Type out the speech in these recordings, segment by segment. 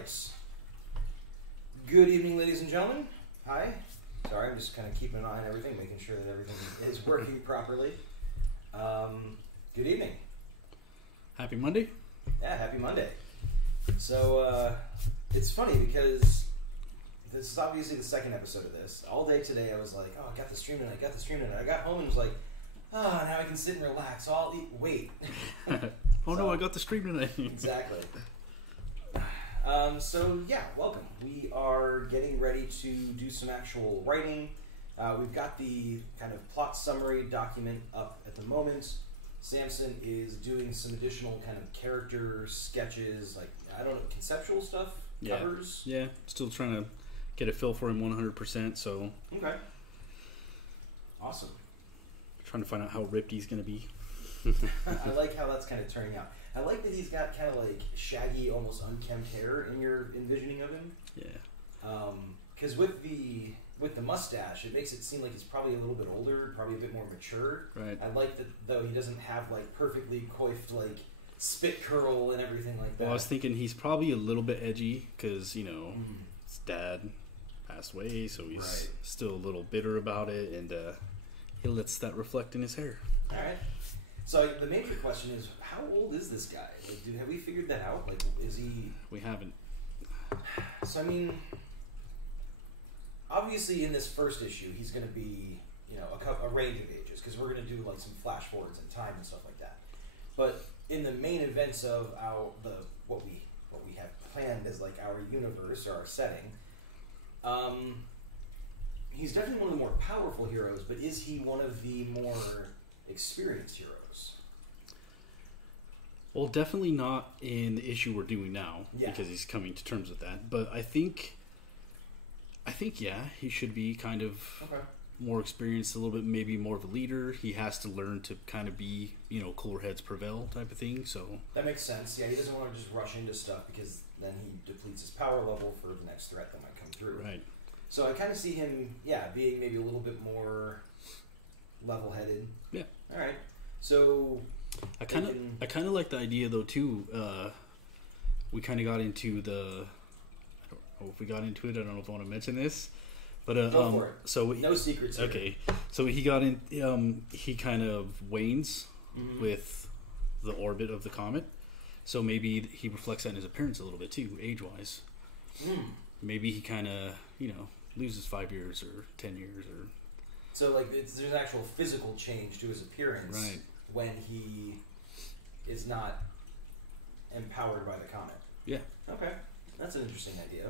right. Good evening, ladies and gentlemen. Hi. Sorry, I'm just kind of keeping an eye on everything, making sure that everything is working properly. Good evening. Happy Monday. Yeah, happy Monday. So, it's funny because this is obviously the second episode of this. All day today I was like, oh, I got the stream tonight, I got home and was like, oh, now I can sit and relax. So I'll eat. Wait. Oh no, I got the stream tonight. Exactly. So yeah, welcome. We are getting ready to do some actual writing. We've got the kind of plot summary document up at the moment. Samson is doing some additional kind of character sketches, like, I don't know, conceptual stuff, covers. Yeah, still trying to get a feel for him 100%, so. Okay. Awesome. Trying to find out how ripped he's going to be. I like how that's kind of turning out. I like that he's got kind of like shaggy, almost unkempt hair in your envisioning of him. Yeah. Because with the mustache, it makes it seem like he's probably a little bit older, probably a bit more mature. Right. I like that, though, he doesn't have like perfectly coiffed like spit curl and everything like that. Well, I was thinking he's probably a little bit edgy because, you know, his dad passed away, so he's still a little bitter about it, and he lets that reflect in his hair. All right. So the major question is, how old is this guy? Like, have we figured that out? Like, is he? We haven't. So I mean, obviously in this first issue, he's going to be, you know, a range of ages, because we're going to do like some flash forwards in time and stuff like that. But in the main events of what we have planned as like our universe or our setting, he's definitely one of the more powerful heroes. But is he one of the more experienced heroes? Well, definitely not in the issue we're doing now, because he's coming to terms with that. But I think yeah, he should be kind of more experienced, a little bit, maybe more of a leader. He has to learn to kind of be, you know, cooler heads prevail type of thing. So that makes sense. Yeah, he doesn't want to just rush into stuff, because then he depletes his power level for the next threat that might come through. Right. So I kind of see him, being maybe a little bit more level-headed. Yeah. All right. So I kind of like the idea though too. We kind of got into the. I don't know if we got into it. I don't know if I want to mention this, but go for it. So no secrets here. Okay. So he got in. He kind of wanes with the orbit of the comet. So maybe he reflects that in his appearance a little bit too, age-wise. Maybe he kind of, you know, loses 5 years or 10 years or. So like there's an actual physical change to his appearance, right, when he is not empowered by the comet. Yeah. Okay, that's an interesting idea.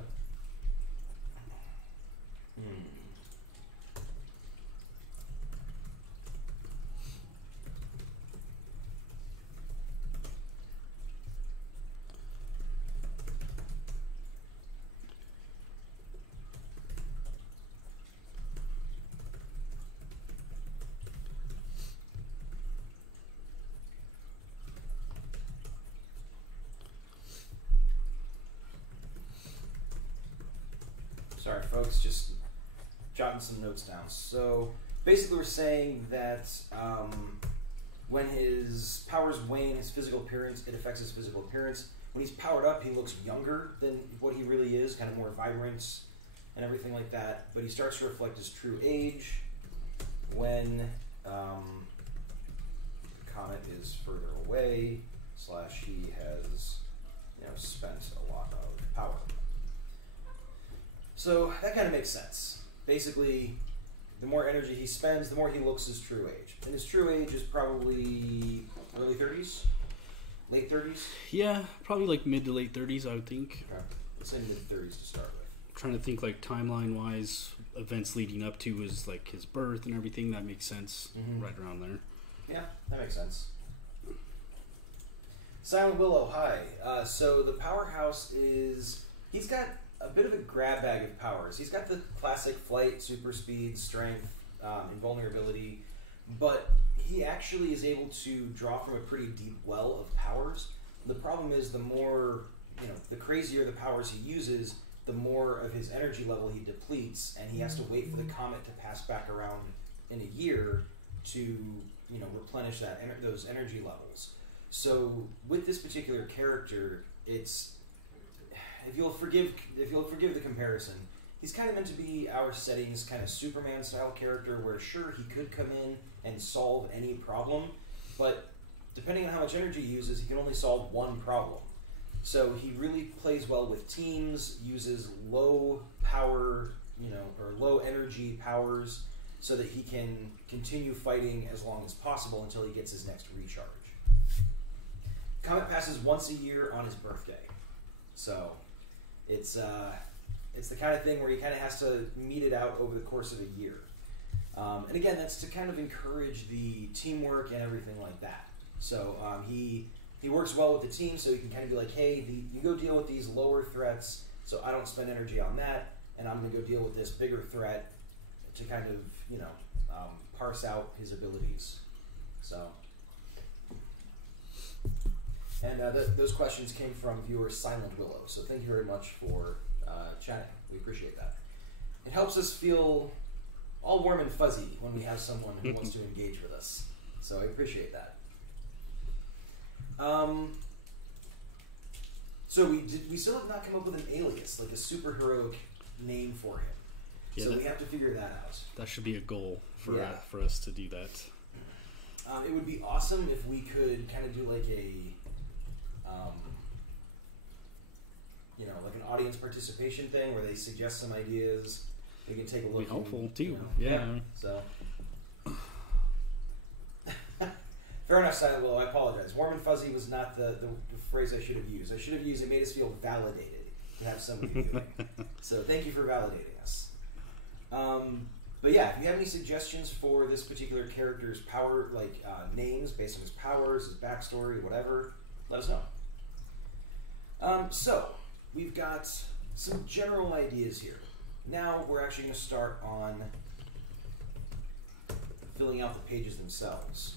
Sorry, folks, just jotting some notes down. So basically we're saying that when his powers wane, his physical appearance, it affects his physical appearance. When he's powered up, he looks younger than what he really is, kind of more vibrant and everything like that. But he starts to reflect his true age when the comet is further away, / he has, you know, spent a lot of power. So that kind of makes sense. Basically, the more energy he spends, the more he looks his true age. And his true age is probably early 30s? Late 30s? Yeah, probably like mid to late 30s, I would think. Okay. Let's say mid 30s to start with. I'm trying to think like timeline-wise, events leading up to his, like, his birth and everything. That makes sense, right around there. Yeah, that makes sense. Silent Willow, hi. So the Powerhouse is... He's got a bit of a grab bag of powers. He's got the classic flight, super speed, strength, invulnerability, but he actually is able to draw from a pretty deep well of powers. The problem is the more, you know, the crazier the powers he uses, the more of his energy level he depletes, and he has to wait for the comet to pass back around in a year to, you know, replenish those energy levels. So with this particular character, if you'll forgive the comparison, he's kind of meant to be our setting's kind of Superman style character, where sure he could come in and solve any problem, but depending on how much energy he uses, he can only solve one problem. So he really plays well with teams, uses low power, or low energy powers, so that he can continue fighting as long as possible until he gets his next recharge. Comet passes once a year on his birthday, so it's the kind of thing where he kind of has to meet it out over the course of a year. And again, that's to kind of encourage the teamwork and everything like that. So he works well with the team, so he can kind of be like, hey, you go deal with these lower threats, so I don't spend energy on that, and I'm going to go deal with this bigger threat to kind of, parse out his abilities. So, and those questions came from viewer Silent Willow, so thank you very much for chatting. We appreciate that. It helps us feel all warm and fuzzy when we have someone who wants to engage with us. So I appreciate that. So we still have not come up with an alias, like a superheroic name for him. Yeah, so we have to figure that out. That should be a goal for us to do that. It would be awesome if we could kind of do like a, like an audience participation thing where they suggest some ideas. We can take a look. Be helpful too. So. Fair enough, Silent Willow. I apologize. Warm and fuzzy was not the phrase I should have used. I should have used it made us feel validated to have somebody doing it. So thank you for validating us. But yeah, if you have any suggestions for this particular character's power, like names based on his powers, his backstory, whatever, let us know. So we've got some general ideas here. Now we're actually going to start on filling out the pages themselves.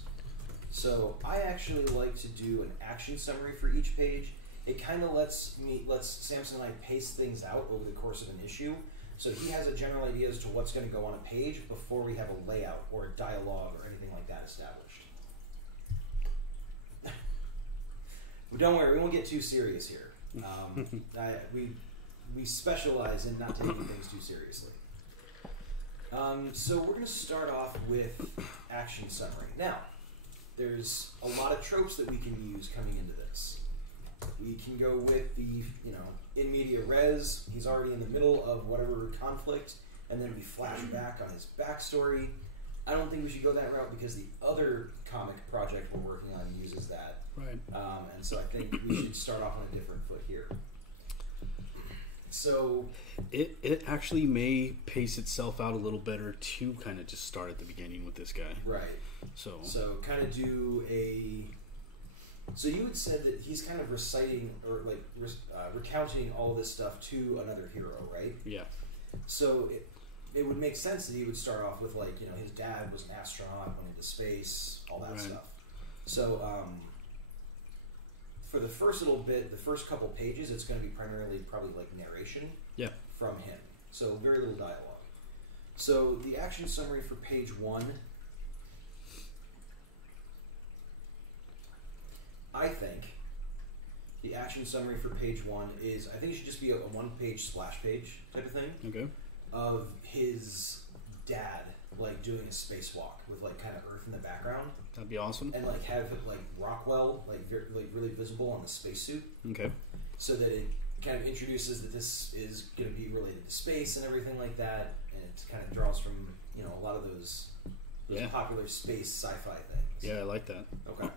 So I actually like to do an action summary for each page. It kind of lets Samson and I pace things out over the course of an issue. So he has a general idea as to what's going to go on a page before we have a layout or a dialogue or anything like that established. Don't worry, we won't get too serious here. We specialize in not taking things too seriously. So we're going to start off with action summary. Now, there's a lot of tropes that we can use coming into this. We can go with the, in media res, he's already in the middle of whatever conflict, and then we flash back on his backstory. I don't think we should go that route because the other comic project we're working on uses that. Right. And so I think we should start off on a different foot here. So it actually may pace itself out a little better to kind of just start at the beginning with this guy. Right. So kind of do a. So you had said that he's kind of reciting or like recounting all this stuff to another hero, right? Yeah. So it would make sense that he would start off with like his dad was an astronaut, went into space, all that stuff. So for the first little bit, the first couple pages, it's going to be primarily probably like narration from him. So very little dialogue. So the action summary for page 1, I think the action summary for page 1 is, I think it should just be a one-page splash page type of thing. Okay. Of his dad like doing a spacewalk with like kind of Earth in the background. That'd be awesome. And like have it like Rockwell like really visible on the spacesuit. Okay. So that it kind of introduces that this is going to be related to space and everything like that, and it kind of draws from a lot of those popular space sci-fi things. Yeah, I like that. Okay.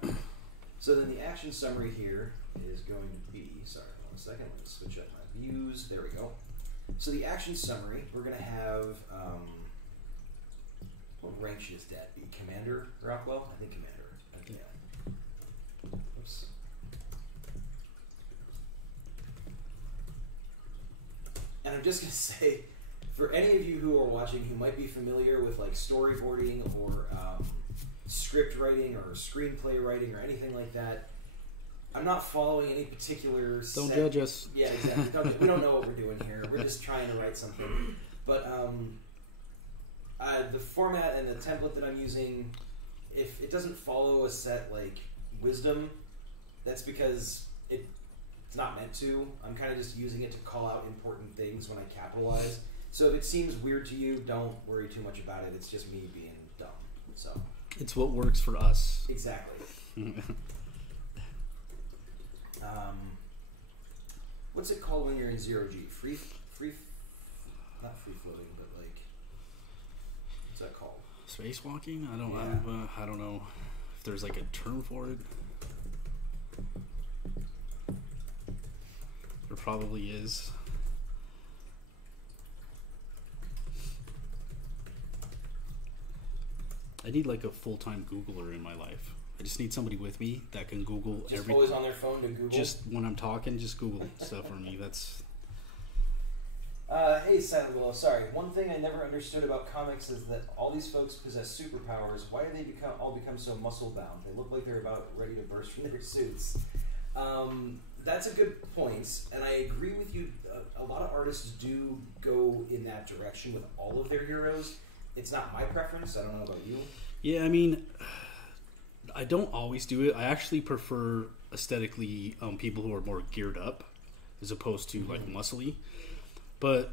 So then the action summary here is going to be, sorry, 1 second, let me switch up my views. There we go. So the action summary, we're going to have, what rank should his dad be? Commander Rockwell? I think Commander. Okay. Oops. And I'm just going to say, for any of you who are watching who might be familiar with like storyboarding or script writing or screenplay writing or anything like that, I'm not following any particular Don't judge us. Yeah, exactly. We don't know what we're doing here. We're just trying to write something. But the format and the template that I'm using, if it doesn't follow a set like wisdom, that's because It's not meant to. I'm kind of just using it to call out important things when I capitalize. So if it seems weird to you, don't worry too much about it. It's just me being dumb. So it's what works for us. Exactly. What's it called when you're in zero G? Not free floating, but like, what's that called? Spacewalking? I don't know if there's like a term for it. There probably is. I need like a full-time Googler in my life. I just need somebody with me that can Google just everything. Always on their phone to Google? Just when I'm talking, just Google stuff for me. That's... Hey, Silent Willow, sorry. One thing I never understood about comics is that all these folks possess superpowers. Why do they all become so muscle-bound? They look like they're about ready to burst from their suits. That's a good point, and I agree with you. A lot of artists do go in that direction with all of their heroes. It's not my preference. I don't know about you. Yeah, I mean, I don't always do it. I actually prefer aesthetically people who are more geared up as opposed to like muscly. But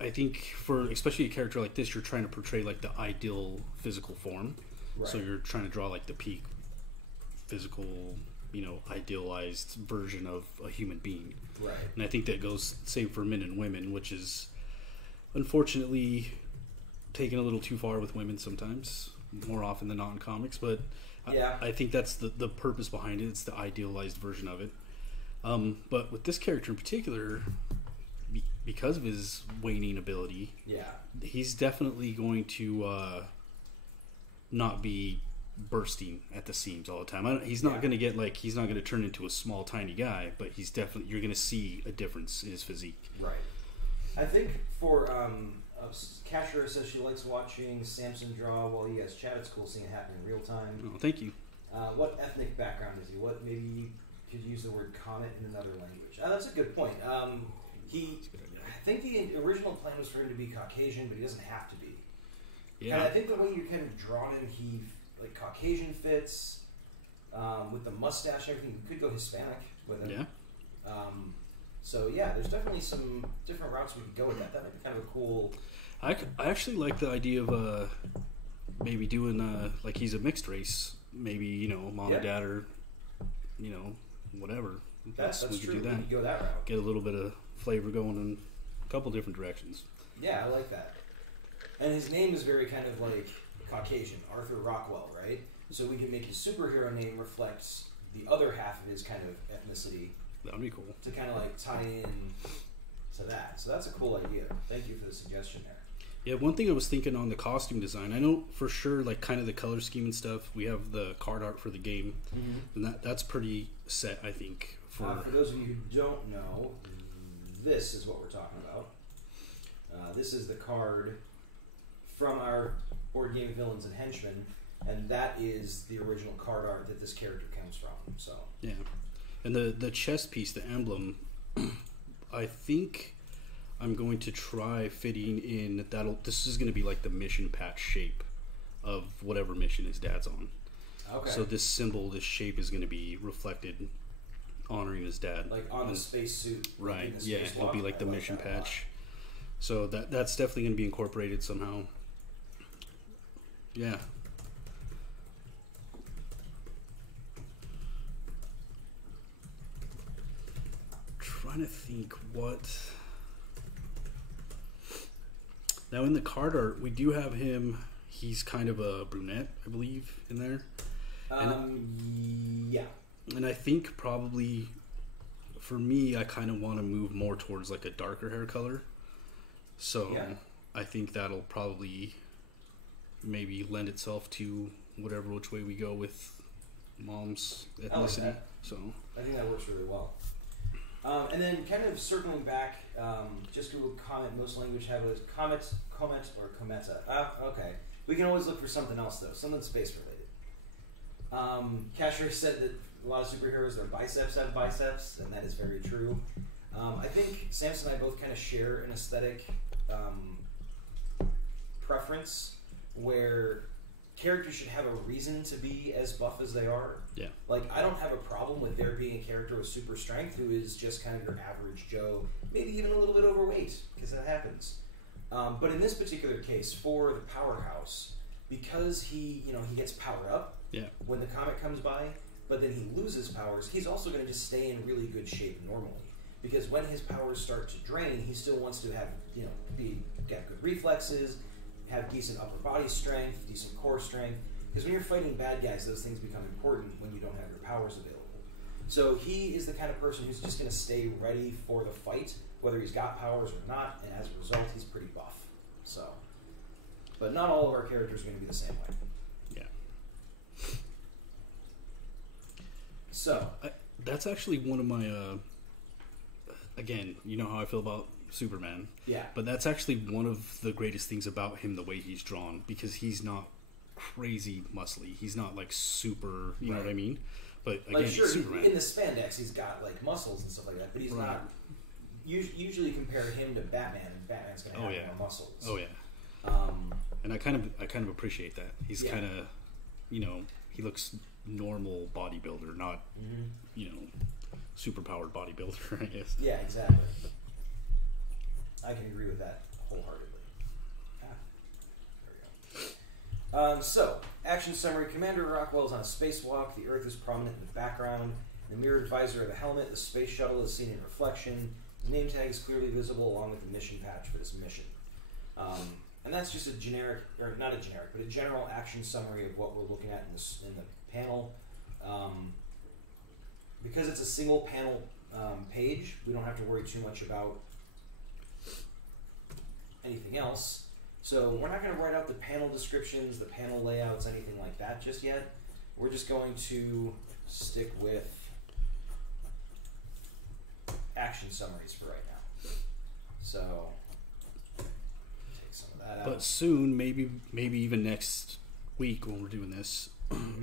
I think for especially a character like this, you're trying to portray like the ideal physical form. Right. So you're trying to draw like the peak physical, idealized version of a human being. Right. And I think that goes same for men and women, which is unfortunately taken a little too far with women sometimes, more often than not in comics. But yeah. I think that's the purpose behind it. It's the idealized version of it. But with this character in particular, because of his waning ability, he's definitely going to not be bursting at the seams all the time. He's not going to get he's not going to turn into a small, tiny guy, but you're going to see a difference in his physique. Right. I think for Kasher says she likes watching Samson draw while he has chat. It's cool seeing it happen in real time. Oh, thank you. What ethnic background is he? What maybe you could use the word comet in another language? That's a good point. I think the original plan was for him to be Caucasian, but he doesn't have to be. Yeah. And I think the way you kind of drawn him, he Caucasian fits with the mustache and everything. You could go Hispanic with him. Yeah. So yeah, there's definitely some different routes we could go with that. That might be kind of a cool. I actually like the idea of maybe doing like he's a mixed race. Maybe mom and dad are whatever. That's we true. could do that. We could go that route. Get a little bit of flavor going in a couple different directions. Yeah, I like that. And his name is very kind of like Caucasian, Arthur Rockwell, right? So we can make his superhero name reflect the other half of his kind of ethnicity. That'd be cool. To kind of tie in to that. So that's a cool idea. Thank you for the suggestion there. Yeah, one thing I was thinking on the costume design, I know for sure kind of the color scheme and stuff, we have the card art for the game, and that's pretty set, I think. For those of you who don't know, this is what we're talking about. This is the card from our board game Villains and Henchmen, and that is the original card art that this character comes from. So yeah, and the chest piece, the emblem, I think I'm going to try fitting in this is going to be like the mission patch shape of whatever mission his dad's on. Okay. So this symbol, this shape is going to be reflected, honoring his dad. Like on the space suit. Right. Yeah, it'll be like the mission patch. So that's definitely going to be incorporated somehow. Yeah. Trying to think what. Now in the card art, we do have him. He's kind of a brunette, I believe, in there. Yeah. And I think probably for me, I kind of want to move more towards like a darker hair color. So I think that'll probably maybe lend itself to whatever which way we go with mom's ethnicity. Like so I think that works really well. And then kind of circling back, just Google comment, most language have it as comet, or cometa. Okay. We can always look for something else though, something space related. Kasher said that a lot of superheroes, their biceps have biceps, and that is very true. I think Samson and I both kind of share an aesthetic preference where characters should have a reason to be as buff as they are. Yeah. Like, I don't have a problem with there being a character with super strength who is just kind of your average Joe, maybe even a little bit overweight, because that happens. But in this particular case, for the Powerhouse, because he gets powered up when the comet comes by, but then he loses powers, he's also going to just stay in really good shape normally. Because when his powers start to drain, he still wants to have, get good reflexes, have decent upper body strength, decent core strength. Because when you're fighting bad guys, those things become important when you don't have your powers available. So he is the kind of person who's just going to stay ready for the fight, whether he's got powers or not, and as a result, he's pretty buff. So, but not all of our characters are going to be the same way. Yeah. So that's actually one of my. Again, you know how I feel about Superman. Yeah. But that's actually one of the greatest things about him, the way he's drawn, because he's not crazy muscly. He's not like super, you know what I mean? But again, like, sure, Superman. In the spandex, he's got like muscles and stuff like that, but he's not. Usually compare him to Batman, and Batman's going to have more muscles. Oh yeah. And I kind of appreciate that. He's kind of, he looks normal bodybuilder, not superpowered bodybuilder, I guess. Yeah, exactly. I can agree with that wholeheartedly. There we go. So, action summary. Commander Rockwell is on a spacewalk. The Earth is prominent in the background. The mirrored visor of the helmet, the space shuttle is seen in reflection. His name tag is clearly visible along with the mission patch for this mission. And that's just a generic, or not a generic, but a general action summary of what we're looking at in the panel. Because it's a single panel page, we don't have to worry too much about anything else. So we're not going to write out the panel descriptions, the panel layouts, anything like that just yet. We're just going to stick with action summaries for right now. So take some of that out. But soon, maybe even next week when we're doing this,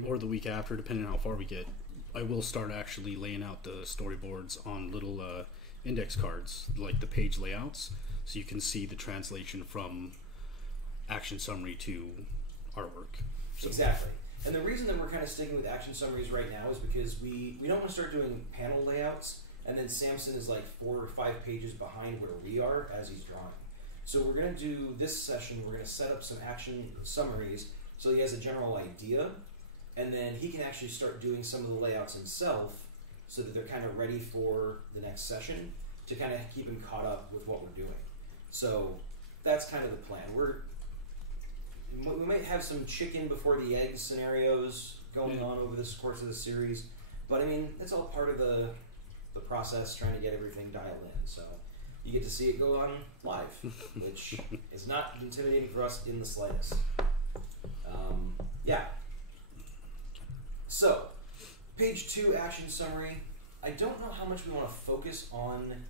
or the week after, depending on how far we get, I will start actually laying out the storyboards on little index cards, like the page layouts, so you can see the translation from action summary to artwork. So. Exactly. And the reason that we're kind of sticking with action summaries right now is because we don't want to start doing panel layouts, and then Samson is like 4 or 5 pages behind where we are as he's drawing. So we're going to do this session, we're going to set up some action summaries so he has a general idea, and then he can actually start doing some of the layouts himself so that they're kind of ready for the next session to kind of keep him caught up with what we're doing. So that's kind of the plan. We might have some chicken before the egg scenarios going on over this course of the series, but I mean, it's all part of the process, trying to get everything dialed in. So you get to see it go on live, which is not intimidating for us in the slightest. Yeah. So, page 2 action summary. I don't know how much we want to focus on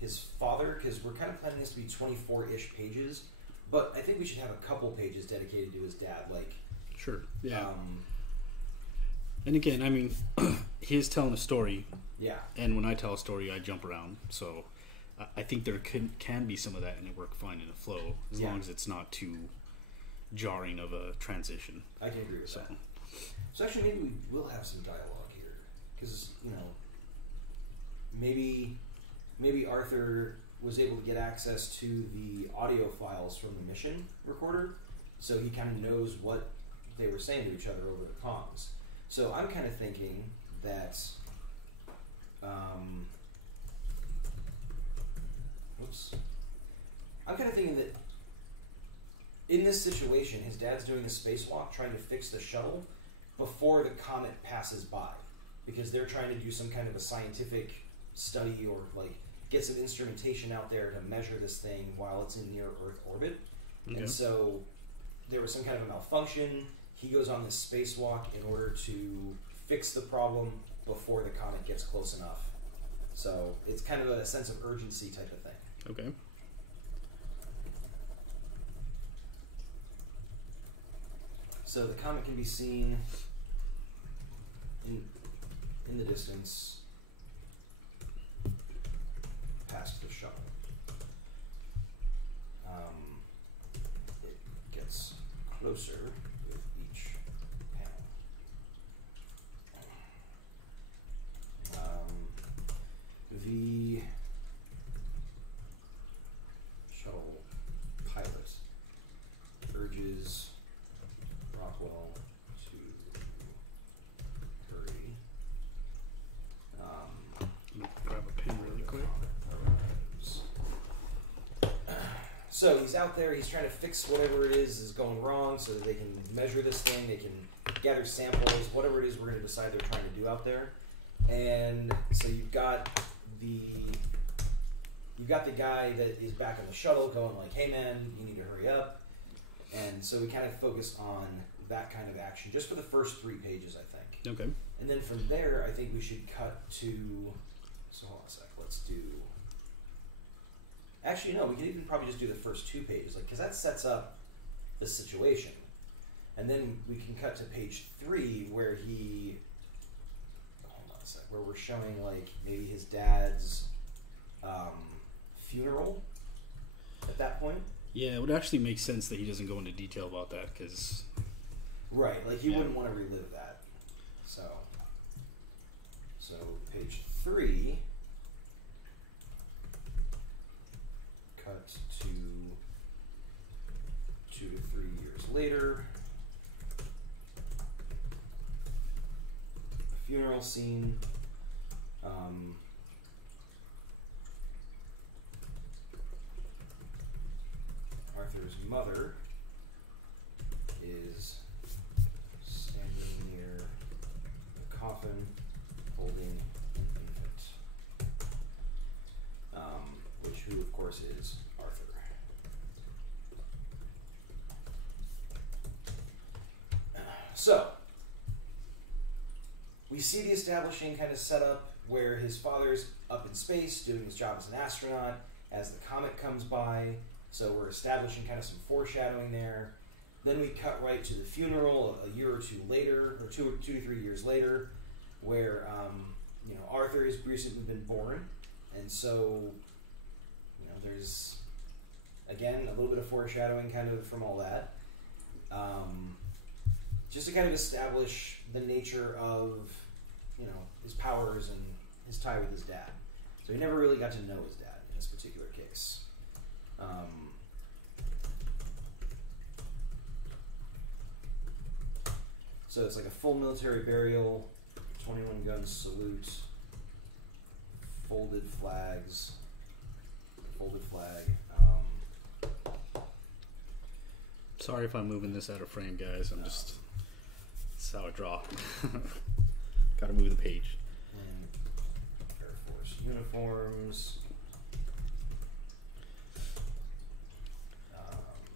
his father, because we're kind of planning this to be 24-ish pages, but I think we should have a couple pages dedicated to his dad. Like, sure, yeah. And again, I mean, he is telling a story. Yeah. And when I tell a story, I jump around. So I think there can be some of that, and it work fine in a flow, as long as it's not too jarring of a transition. I can agree with that. So actually, maybe we will have some dialogue here, because maybe Arthur was able to get access to the audio files from the mission recorder, so he kind of knows what they were saying to each other over the comms. So I'm kind of thinking that, I'm kind of thinking that in this situation, his dad's doing a spacewalk, trying to fix the shuttle before the comet passes by, because they're trying to do some kind of a scientific study or like get some instrumentation out there to measure this thing while it's in near Earth orbit. Okay. And so there was some kind of a malfunction. He goes on this spacewalk in order to fix the problem before the comet gets close enough. So it's kind of a sense of urgency type of thing. Okay. So the comet can be seen in the distance past the shuttle. It gets closer. So he's out there, he's trying to fix whatever it is going wrong so that they can measure this thing, they can gather samples, whatever it is we're going to decide they're trying to do out there. And so you've got the guy that is back on the shuttle going like, hey man, you need to hurry up. And so we kind of focus on that kind of action just for the first 3 pages, I think. Okay. And then from there, I think we should cut to... So hold on a sec. Let's do... Actually, no, we could even probably just do the first 2 pages, because that sets up the situation. And then we can cut to page 3 where he... Hold on a sec. Where we're showing, like, maybe his dad's funeral at that point. Yeah, it would actually make sense that he doesn't go into detail about that, because... Right, like you wouldn't want to relive that. So page 3, cut to 2 to 3 years later. A funeral scene. Arthur's mother is standing near the coffin holding an infant, who of course is Arthur. So we see the establishing kind of setup where his father's up in space doing his job as an astronaut as the comet comes by. So we're establishing kind of some foreshadowing there. Then we cut right to the funeral a year or 2 later, or 2 to 3 years later, where Arthur has recently been born, and so there's again a little bit of foreshadowing kind of from all that, just to kind of establish the nature of his powers and his tie with his dad. So he never really got to know his dad in this particular case. So it's like a full military burial, 21 gun salute, folded flag. Sorry if I'm moving this out of frame, guys. I'm just, that's how I draw. Gotta move the page. And Air Force uniforms.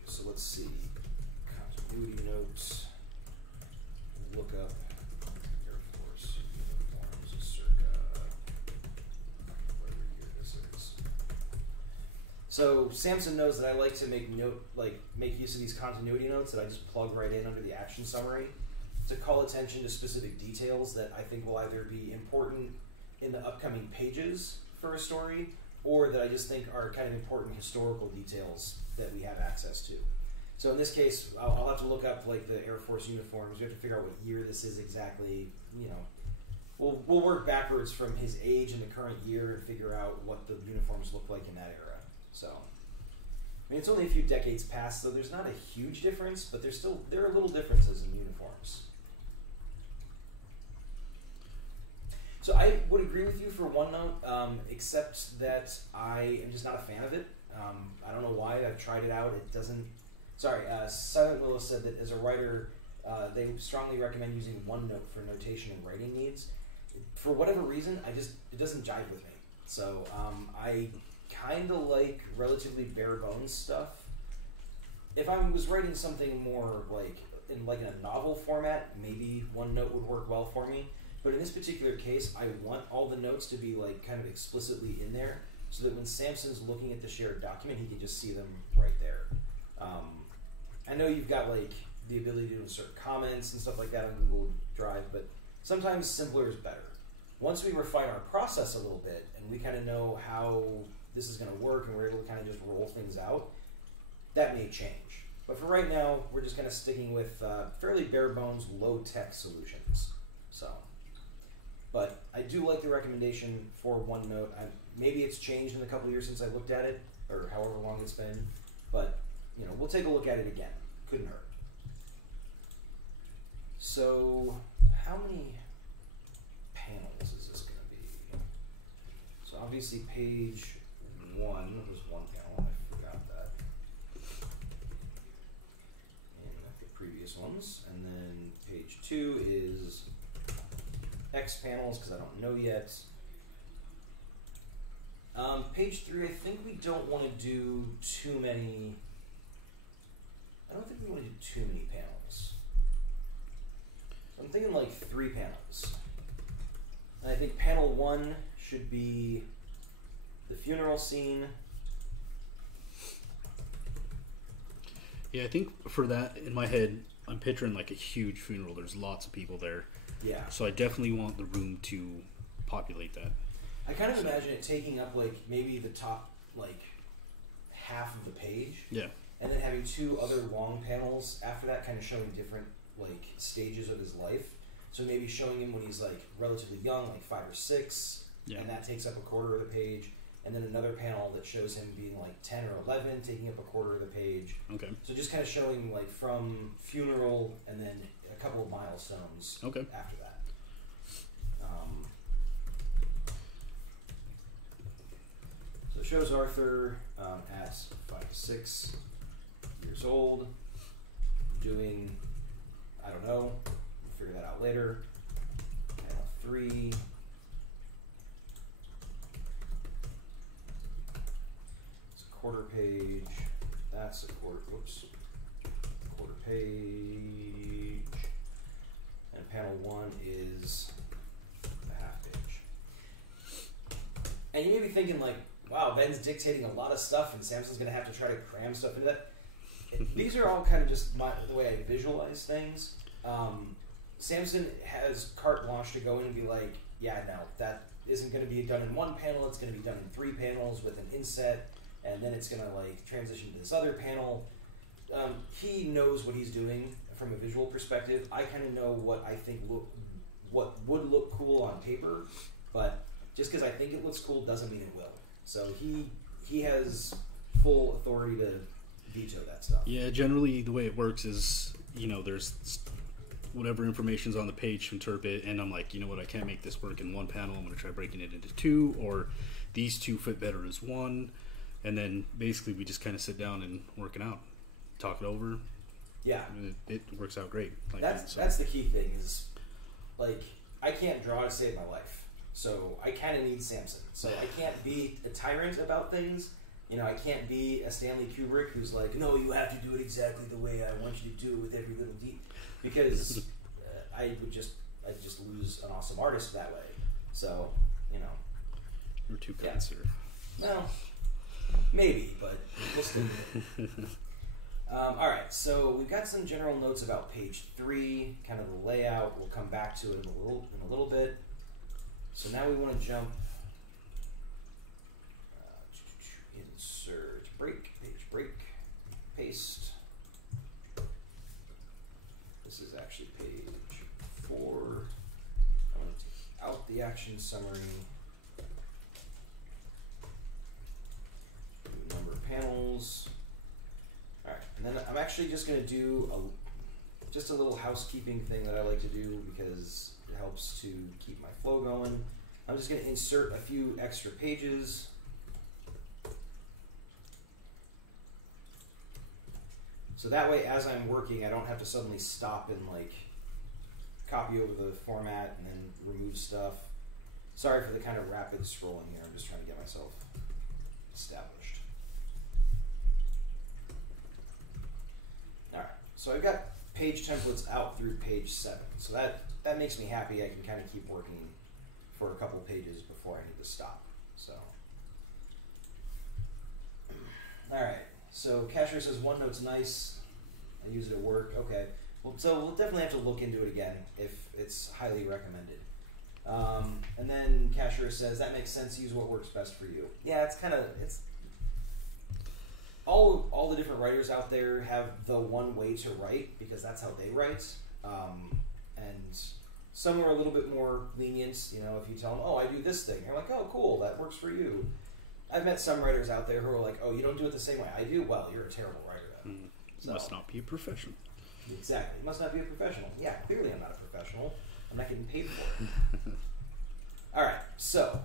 So let's see. Continuity notes. Look up Air Force uniforms circa whatever year this is. So Samson knows that I like to make use of these continuity notes that I just plug right in under the action summary to call attention to specific details that I think will either be important in the upcoming pages for a story, or that I just think are kind of important historical details that we have access to. So in this case, I'll have to look up like the Air Force uniforms. We have to figure out what year this is exactly. We'll work backwards from his age in the current year and figure out what the uniforms look like in that era. So, I mean, it's only a few decades past, so there's not a huge difference, but there are little differences in uniforms. So I would agree with you for one note, except that I am just not a fan of it. I don't know why. I've tried it out. It doesn't... Sorry, Silent Willow said that as a writer, they strongly recommend using OneNote for notation and writing needs. For whatever reason, it doesn't jive with me. So I kind of like relatively bare bones stuff. If I was writing something more in a novel format, maybe OneNote would work well for me. But in this particular case, I want all the notes to be kind of explicitly in there, so that when Samson's looking at the shared document, he can just see them right there. I know you've got the ability to insert comments and stuff like that on Google Drive, but sometimes simpler is better. Once we refine our process a little bit and we kind of know how this is going to work and we're able to kind of just roll things out, that may change. But for right now, we're just kind of sticking with fairly bare bones, low tech solutions. So, but I do like the recommendation for OneNote. Maybe it's changed in a couple years since I looked at it, or however long it's been, but we'll take a look at it again. Couldn't hurt. So, how many panels is this going to be? So obviously page 1 was 1 panel. I forgot that. previous ones. And then page 2 is X panels, because I don't know yet. Page 3, I think we don't want to do too many... I don't think we want to do too many panels. I'm thinking like 3 panels. And I think panel 1 should be the funeral scene. Yeah, I think for that, in my head, I'm picturing like a huge funeral. There's lots of people there. Yeah. So I definitely want the room to populate that. I kind of imagine it taking up like maybe the top like half of the page. Yeah. And then having 2 other long panels after that, kind of showing different like stages of his life. So maybe showing him when he's like relatively young, like 5 or 6, and that takes up a quarter of the page. And then another panel that shows him being like 10 or 11, taking up a quarter of the page. Okay. So just kind of showing like from funeral and then a couple of milestones after that. So it shows Arthur at 5 to 6 years old, doing, I don't know, we'll figure that out later. Panel 3. It's a quarter page. That's a quarter, whoops. Quarter page. And panel 1 is a half page. And you may be thinking like, wow, Ben's dictating a lot of stuff and Samson's going to have to try to cram stuff into that. These are all kind of just the way I visualize things. Samson has carte blanche to go in and be like, yeah, no, that isn't going to be done in 1 panel. It's going to be done in 3 panels with an inset, and then it's going to like transition to this other panel. He knows what he's doing from a visual perspective. I kind of know what I think what would look cool on paper, but just because I think it looks cool doesn't mean it will. So he has full authority to veto that stuff. Yeah, generally the way it works is, there's whatever information's on the page to interpret, and I'm like, you know what, I can't make this work in 1 panel. I'm going to try breaking it into 2, or these 2 fit better as 1. And then basically we just kind of sit down and work it out, talk it over. Yeah. And it works out great. Like that's the key thing is, like, I can't draw to save my life. So I kind of need Samson. So I can't be a tyrant about things. I can't be a Stanley Kubrick who's like, no, you have to do it exactly the way I want you to do it with every little detail. Because I'd just lose an awesome artist that way. So, You're too kind, sir. Well, maybe, but we'll still do it. All right, so we've got some general notes about page 3, kind of the layout. We'll come back to it in a little bit. So now we want to jump, insert, page break, paste. This is actually page 4. I'm going to take out the action summary. Do number of panels. All right, and then I'm actually just going to do just a little housekeeping thing that I like to do because it helps to keep my flow going. I'm just going to insert a few extra pages. So that way, as I'm working, I don't have to suddenly stop and like copy over the format and then remove stuff. Sorry for the kind of rapid scrolling here. I'm just trying to get myself established. All right, so I've got page templates out through page 7. So that makes me happy. I can kind of keep working for a couple pages before I need to stop. So, all right. So Casher says OneNote's nice. I use it at work. Okay. Well, so we'll definitely have to look into it again if it's highly recommended. And then Casher says that makes sense. Use what works best for you. Yeah, it's all the different writers out there have the one way to write because that's how they write. And some are a little bit more lenient. If you tell them, oh, I do this thing, they're like, oh, cool, that works for you. I've met some writers out there who are like, oh, you don't do it the same way I do? Well, you're a terrible writer then. So, must not be a professional. Exactly. You must not be a professional. Yeah, clearly I'm not a professional. I'm not getting paid for it. All right, so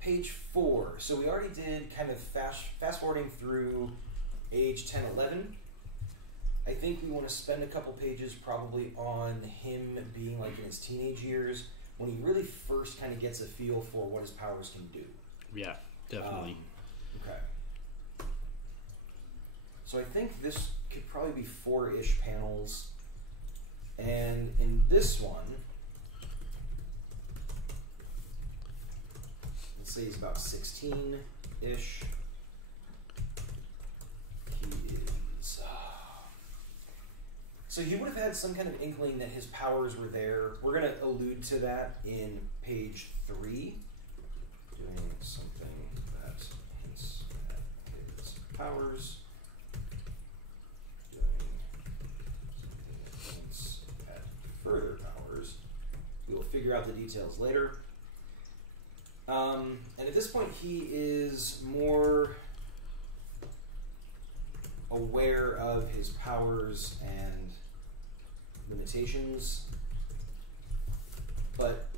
page 4. So we already did kind of fast forwarding through age 10, 11. I think we want to spend a couple pages probably on him being like in his teenage years when he really first kind of gets a feel for what his powers can do. Yeah, definitely. Okay. So I think this could probably be 4-ish panels. And in this one, let's say he's about 16-ish. He is... So he would have had some kind of inkling that his powers were there. We're going to allude to that in page 3. Doing something that hints at his powers. Doing something that hints at further powers. We will figure out the details later. And at this point, he is more aware of his powers and limitations, but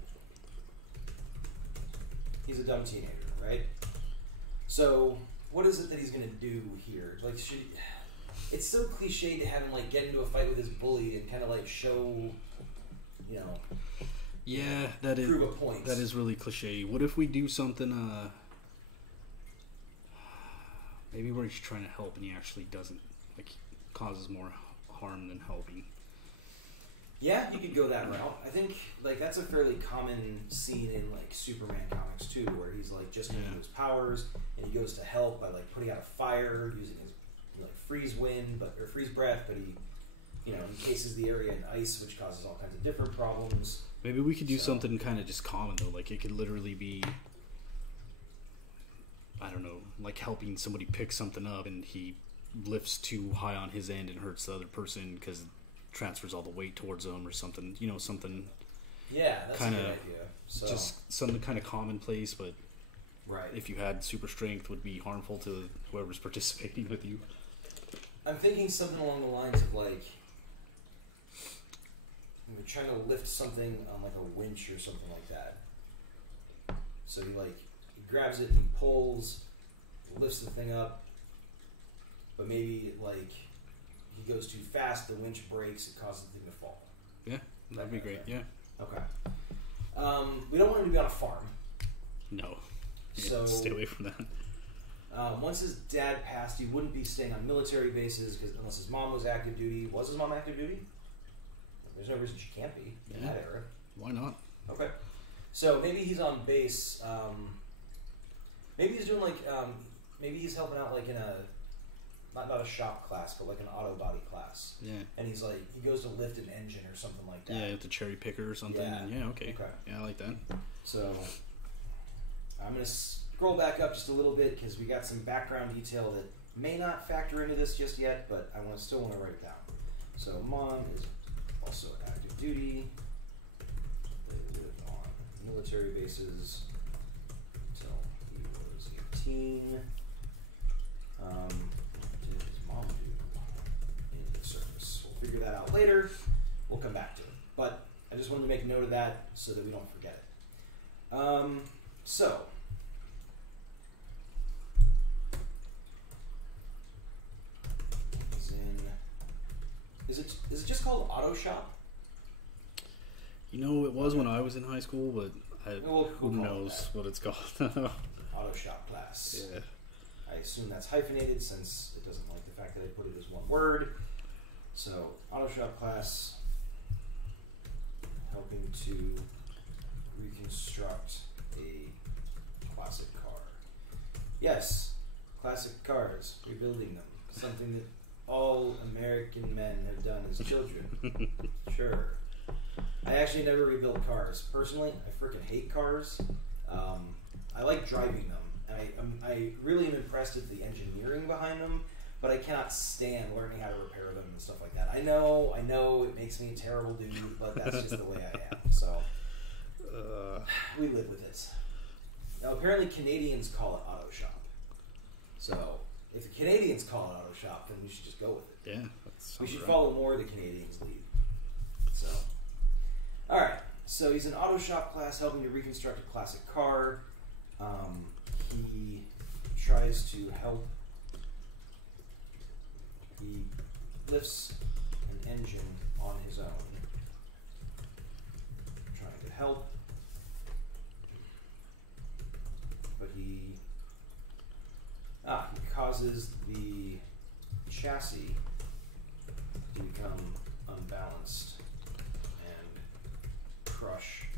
he's a dumb teenager, right? So what is it that he's going to do here? Like, it's so cliche to have him like get into a fight with his bully and kind of like show, you know, yeah, that is, prove a point. That is really cliche. What if we do something maybe where he's trying to help and he actually doesn't, like, causes more harm than helping? Yeah, you could go that route. I think like that's a fairly common scene in like Superman comics too, where he's like just going to use his powers and he goes to help by like putting out a fire using his like freeze wind, or freeze breath, but he, you know, encases the area in ice, which causes all kinds of different problems. Maybe we could do something kind of just common though, like it could literally be, I don't know, like helping somebody pick something up and he lifts too high on his end and hurts the other person because it transfers all the weight towards them or something, you know, something. Yeah, that's kinda, a good idea. So, just something kind of commonplace, but right. If you had super strength, would be harmful to whoever's participating with you. I'm thinking something along the lines of like, we're trying to lift something on like a winch or something like that. So he grabs it and he pulls, lifts the thing up, but maybe like he goes too fast, the winch breaks, it causes the thing to fall. Yeah, that'd be great. Yeah. Okay. We don't want him to be on a farm. No. Yeah, so stay away from that. Once his dad passed, he wouldn't be staying on military bases unless his mom was active duty. Was his mom active duty? There's no reason she can't be in that era. Why not? Okay. So maybe he's on base. Maybe he's doing like, maybe he's helping out like in a, not a shop class, but like an auto body class. Yeah. And he's like, he goes to lift an engine or something like that. Yeah, with the cherry picker or something. Yeah. And okay. Yeah, I like that. So I'm going to scroll back up just a little bit because we got some background detail that may not factor into this just yet, but I still want to write it down. So mom is also active duty. They lived on military bases until he was 18. What did his mom do in the service? We'll figure that out later. We'll come back to it. But I just wanted to make note of that so that we don't forget it. So is it just called Auto Shop? You know, it was when I was in high school, but who knows what it's called. Auto Shop class. Yeah. I assume that's hyphenated since it doesn't like the fact that I put it as one word. So, Auto Shop class, helping to reconstruct a classic car. Yes, classic cars, rebuilding them. Something that all American men have done as children. Sure. I actually never rebuilt cars. Personally, I freaking hate cars. I like driving them. I really am impressed with the engineering behind them, but I cannot stand learning how to repair them and stuff like that. I know it makes me a terrible dude, but that's just the way I am. So we live with it. Now, apparently Canadians call it Auto Shop. So if the Canadians call it Auto Shop, then we should just go with it. Yeah, we should follow more of the Canadians' lead. So, all right. So he's an Auto Shop class, helping to reconstruct a classic car. He tries to help. He lifts an engine on his own. Trying to help. But he causes the chassis to become unbalanced and crush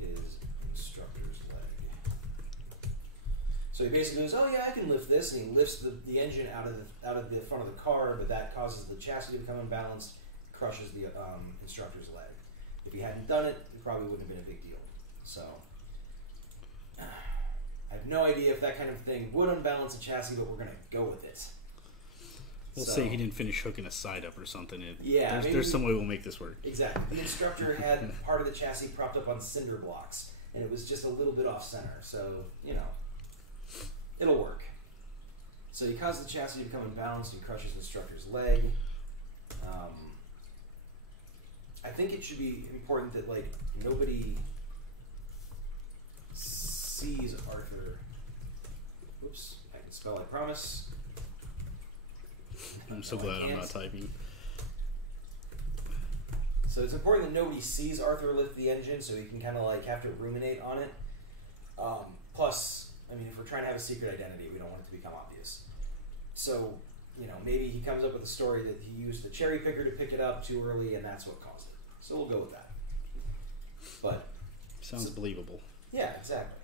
his instructor's leg. So he basically goes, "Oh yeah, I can lift this," and he lifts the engine out of the front of the car, but that causes the chassis to become unbalanced, crushes the instructor's leg. If he hadn't done it, it probably wouldn't have been a big deal. So I have no idea if that kind of thing would unbalance a chassis, but we're going to go with it. We'll say he didn't finish hooking a side up or something. There's some way we'll make this work. Exactly. The instructor had part of the chassis propped up on cinder blocks, and it was just a little bit off center. So, it'll work. So he causes the chassis to become unbalanced and crushes the instructor's leg. I think it should be important that, nobody sees Arthur. Oops, I can spell, I promise. I'm so glad I'm not typing. So it's important that nobody sees Arthur lift the engine, so he can kind of have to ruminate on it. Plus, if we're trying to have a secret identity, we don't want it to become obvious. So, maybe he comes up with a story that he used the cherry picker to pick it up too early, and that's what caused it. So we'll go with that. But sounds believable. Yeah, exactly.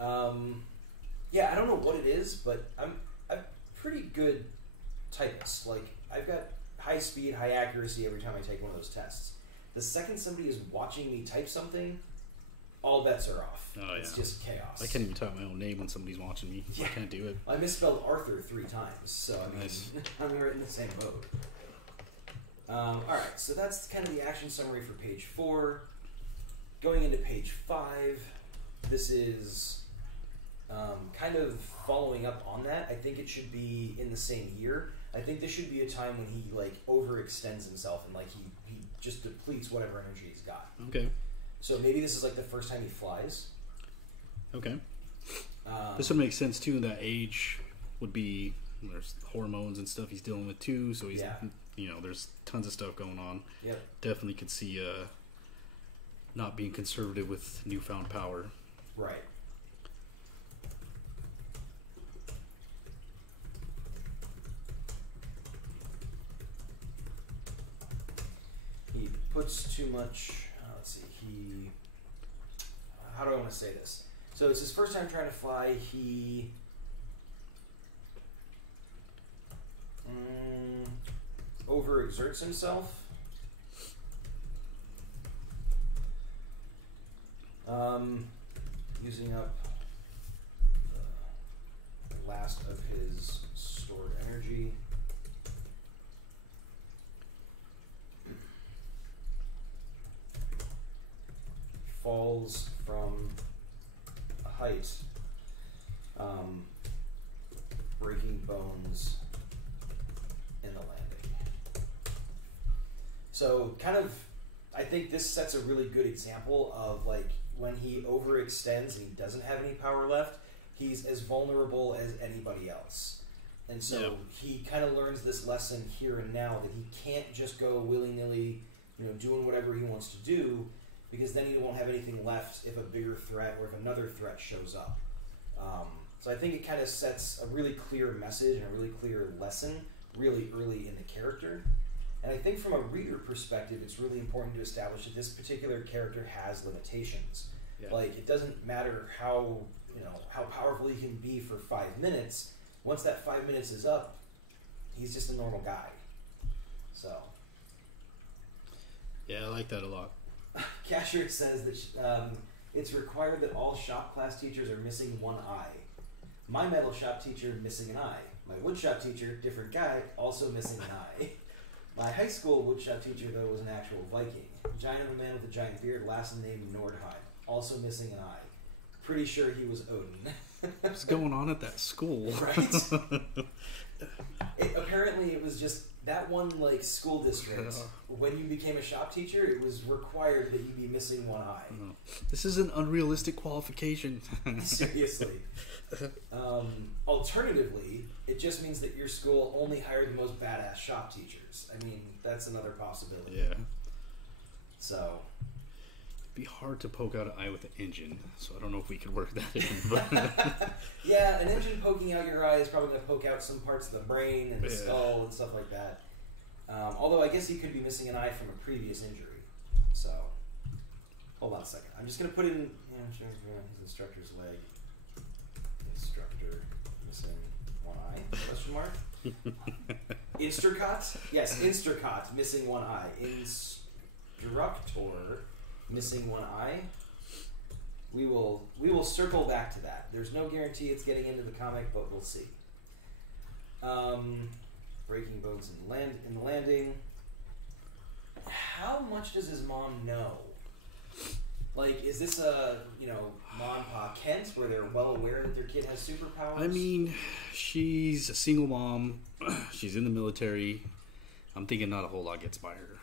I don't know what it is, but I'm a pretty good typist. I've got high speed, high accuracy every time I take one of those tests. The second somebody is watching me type something, all bets are off. Oh, it's just chaos. I can't even type my own name when somebody's watching me. Yeah. I can't do it. I misspelled Arthur 3 times, so nice. I'm right in the same boat. Alright, so that's kind of the action summary for page 4. Going into page 5, this is kind of following up on that. I think it should be in the same year. I think this should be a time when he overextends himself and he just depletes whatever energy he's got. Okay. So maybe this is the first time he flies. Okay. This would make sense too. That age would be, there's hormones and stuff he's dealing with too. So he's there's tons of stuff going on. Yep. Definitely could see not being conservative with newfound power. Right. He puts too much. Let's see. How do I want to say this? So it's his first time trying to fly. He overexerts himself. Using up the last of his stored energy. Falls from a height, breaking bones in the landing. So I think this sets a really good example of when he overextends and he doesn't have any power left, he's as vulnerable as anybody else. And so he kind of learns this lesson here and now that he can't just go willy-nilly, doing whatever he wants to do, because then he won't have anything left if a bigger threat or if another threat shows up. So I think it kind of sets a really clear message and a really clear lesson really early in the character. And I think from a reader perspective, it's really important to establish that this particular character has limitations. Yeah. It doesn't matter how powerful he can be for 5 minutes. Once that 5 minutes is up, he's just a normal guy. So. Yeah, I like that a lot. Cashier says that it's required that all shop class teachers are missing one eye. My metal shop teacher, missing an eye. My wood shop teacher, different guy, also missing an eye. My high school woodshop teacher, though, was an actual Viking. Giant of a man with a giant beard, last name Nordheim. Also missing an eye. Pretty sure he was Odin. What's going on at that school? Right? Apparently, it was just that one school district. When you became a shop teacher, it was required that you be missing one eye. No. This is an unrealistic qualification. Seriously. Alternatively, it just means that your school only hired the most badass shop teachers. I mean, that's another possibility. Yeah. So... It'd be hard to poke out an eye with an engine, so I don't know if we could work that in. But yeah, an engine poking out your eye is probably going to poke out some parts of the brain and the skull and stuff like that. Although I guess he could be missing an eye from a previous injury. So, hold on a second. I'm just going to put in his instructor's leg. Instructor missing one eye? Question mark? Instrucot? Yes, Instrucot missing one eye. Instructor missing one eye. We will circle back to that. There's no guarantee it's getting into the comic, but we'll see. Breaking bones in the landing. How much does his mom know? Is this a mom and pa Kent where they're well aware that their kid has superpowers? I mean, she's a single mom. She's in the military. I'm thinking not a whole lot gets by her.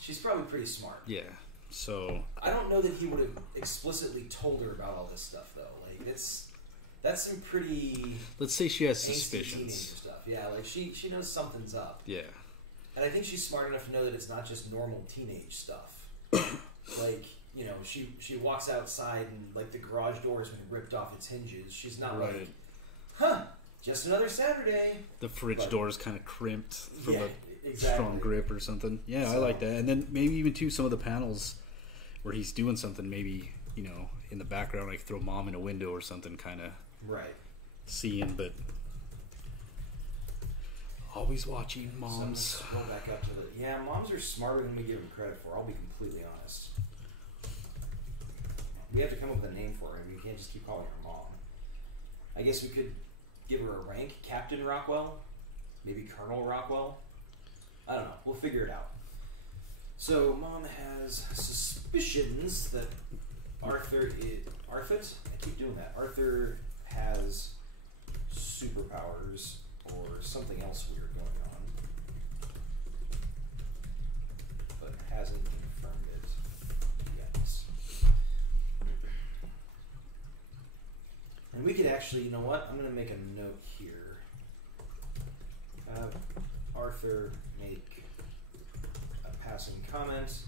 She's probably pretty smart. Yeah. So I don't know that he would have explicitly told her about all this stuff, though. That's some pretty. Let's say she has suspicions. Stuff. Yeah, she knows something's up. Yeah. And I think she's smart enough to know that it's not just normal teenage stuff. She walks outside and the garage door has been ripped off its hinges. She's not just another Saturday. The fridge door is kind of crimped from a strong grip or something. Yeah, I like that. And then maybe even too some of the panels where he's doing something, maybe in the background, throw mom in a window or something, kind of seeing, but always watching moms. So go back up to moms are smarter than we give them credit for. I'll be completely honest. We have to come up with a name for her. We can't just keep calling her mom. I guess we could give her a rank, Captain Rockwell, maybe Colonel Rockwell. I don't know. We'll figure it out. So, Mom has suspicions that Arthur I keep doing that. Arthur has superpowers or something else weird going on, but hasn't confirmed it yet. And we could actually, you know what? I'm going to make a note here. Arthur make a passing comment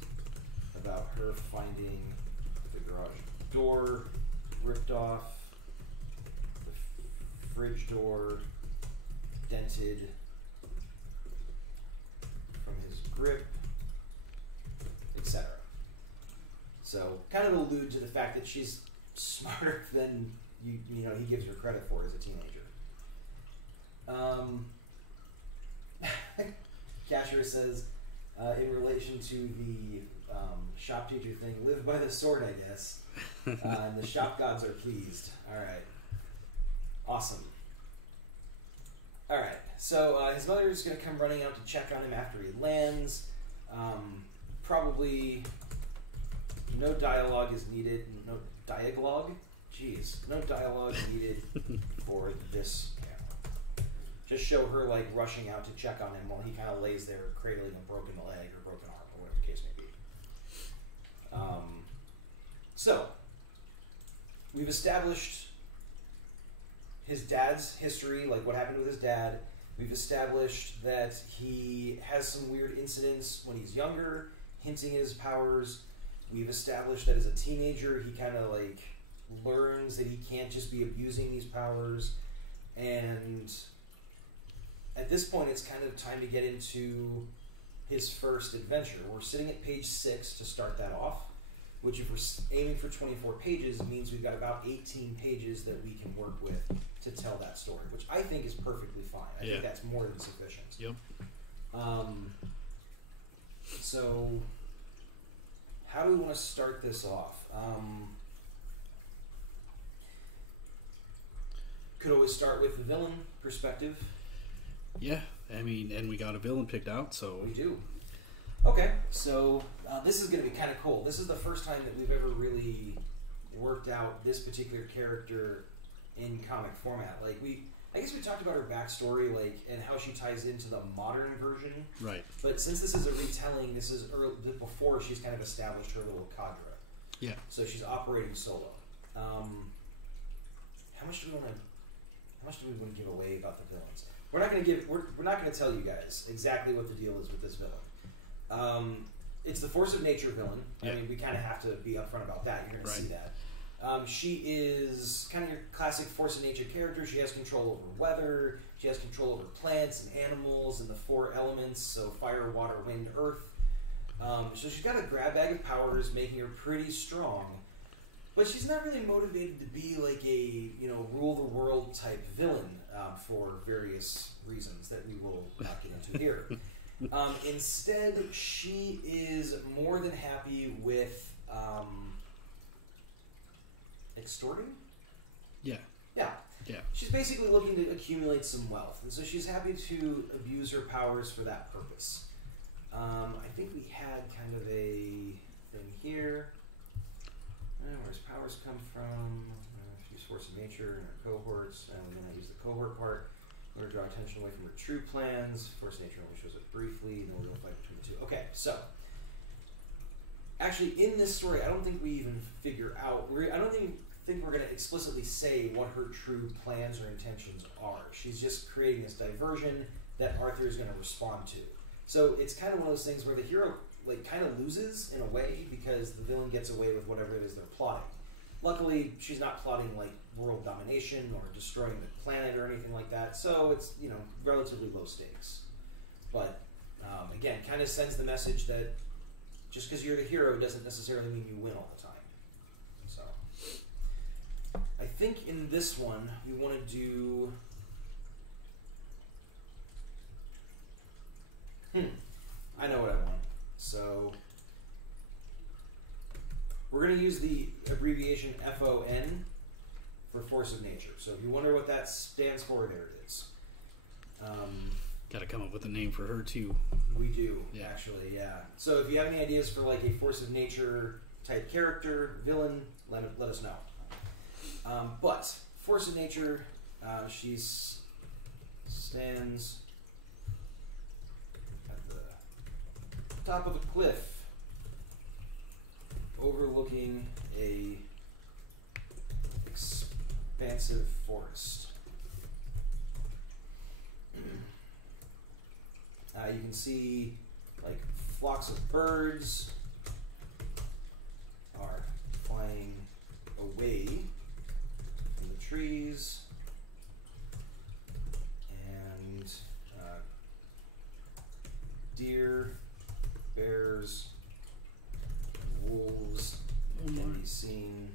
about her finding the garage door ripped off, the fridge door dented from his grip, etc. So, kind of allude to the fact that she's smarter than he gives her credit for as a teenager. Cashier says, in relation to the shop teacher thing, live by the sword, I guess. And the shop gods are pleased. All right. Awesome. All right. So his mother is going to come running out to check on him after he lands. Probably no dialogue is needed. No dialogue? Jeez. No dialogue needed for this panel. Just show her rushing out to check on him while he kind of lays there cradling a broken leg or broken arm or whatever the case may be. So, we've established his dad's history, what happened with his dad. We've established that he has some weird incidents when he's younger, hinting at his powers. We've established that as a teenager, he kind of learns that he can't just be abusing these powers. And at this point, it's kind of time to get into his first adventure. We're sitting at page 6 to start that off, which if we're aiming for 24 pages means we've got about 18 pages that we can work with to tell that story, which I think is perfectly fine. I think that's more than sufficient. Yep. So, how do we want to start this off? Could always start with the villain perspective. Yeah, I mean, and we got a villain picked out, so... We do. Okay, so this is going to be kind of cool. This is the first time that we've ever really worked out this particular character in comic format. Like I guess we talked about her backstory, like, and how she ties into the modern version. Right. But since this is a retelling, this is before she's kind of established her little cadre. Yeah. So she's operating solo. How much do we want to give away about the villains? We're not going to tell you guys exactly what the deal is with this villain. It's the force of nature villain. Yeah. I mean, we kind of have to be upfront about that. You're going to see that. She is kind of your classic force of nature character. She has control over weather. She has control over plants and animals and the 4 elements, so fire, water, wind, earth. So she's got a grab bag of powers, making her pretty strong. But she's not really motivated to be like a, rule the world type villain for various reasons that we will not get into here. Instead, she is more than happy with extorting? Yeah. Yeah. Yeah. She's basically looking to accumulate some wealth, and so she's happy to abuse her powers for that purpose. I think we had kind of a thing here. Where's powers come from? She's force of nature in her cohorts, and we're going to use the cohort part. We're going to draw attention away from her true plans. Force of nature only shows it briefly, and then we're going to fight between the two. Okay, so actually, in this story, I don't think we even figure out. I don't think we're going to explicitly say what her true plans or intentions are. She's just creating this diversion that Arthur is going to respond to. So it's kind of one of those things where the hero kind of loses in a way because the villain gets away with whatever it is they're plotting. Luckily, she's not plotting world domination or destroying the planet or anything like that. So it's relatively low stakes. But again, kind of sends the message that just because you're the hero doesn't necessarily mean you win all the time. So I think in this one we want to do. I know what I want. So we're going to use the abbreviation FON for force of nature. So if you wonder what that stands for, there it is. Got to come up with a name for her too. We do, actually, yeah. So if you have any ideas for a force of nature type character, villain, let us know. But force of nature, she stands at the top of a cliff overlooking a expansive forest. You can see flocks of birds are flying away from the trees, and deer, bears, wolves can be seen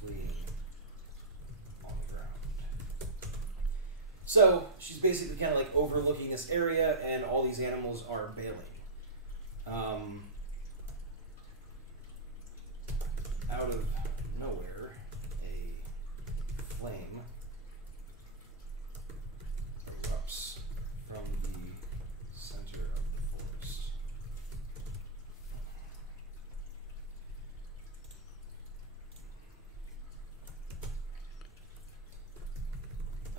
fleeing on the ground. So she's basically kind of overlooking this area, and all these animals are bailing. Out of nowhere, a flame erupts from the center of the forest.